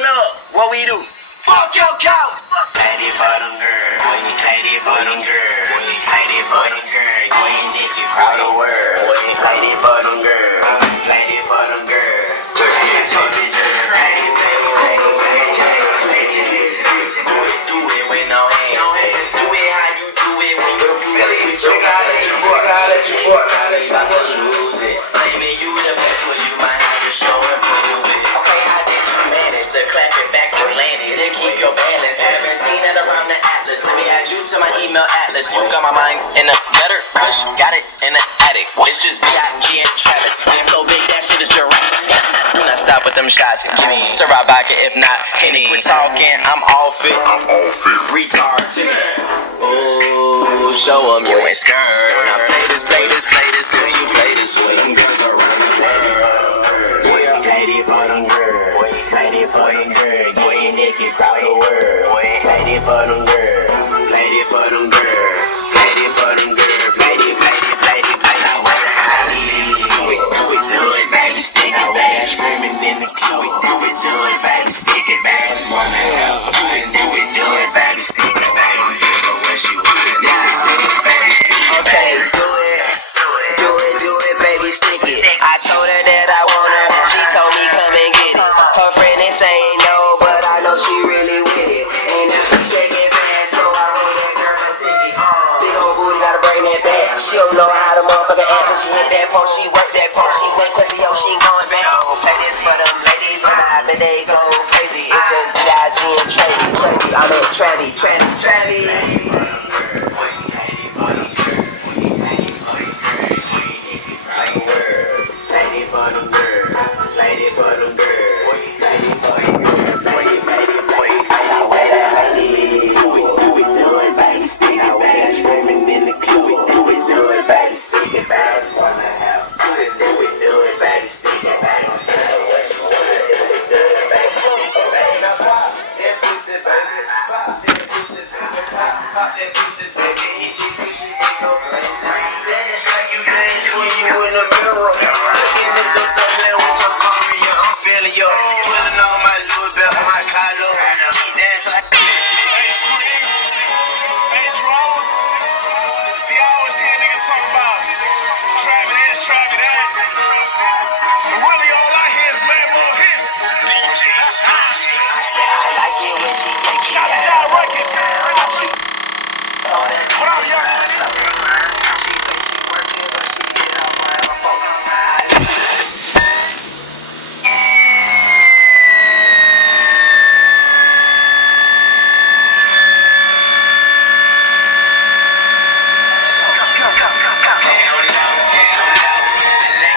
club, what we do? Fuck your couch. Lady for them girls, lady for them girls, lady for them girls. You ain't Nicky crowd the world. Lady for them girls, lady for them girls. Do it with no hands. Do it how you do it when you feel it. So gotta let you work. About to lose it. Blaming you the best, but you might have to show and prove it. Okay, how did you manage to clap it back and land it and keep your balance? Haven't seen it around the atlas. Let me add you to my email atlas. You got my mind in the gutter, push, got it in the attic. It's just B.I.G. and Travis. I'm so big that shit is Jurassic. Do not stop with them shots. Give me Ciroc vodka, if not Henny. We're talking, I'm all fit. Retard to me. Oh, show 'em you ain't scared. Now play this, girl, you play this way. Them girls are running. Lady for them girls, lady for them girls. You ain't Nicky crowd the world. Lady for them girls, lady for them girls, lady for them girls, lady. Do it, baby, stick it back. Screaming in the queue, do it, baby, stick it back. Do it, baby, stick it back. What she want, okay, do it, baby, stick it. I told her that I want her, she told me come and get it. Her friend is saying no, but I know she really with it. And now she shaking fast, so I wrote that girl a ticket. Big old booty, gotta bring that back. She don't know how to motherfucker act, but she hit that phone, she work that phone, she went crazy, yo, she going back. Play this for them ladies, but they go crazy. It's just B.I.G. and Travis. I'm at Travis. What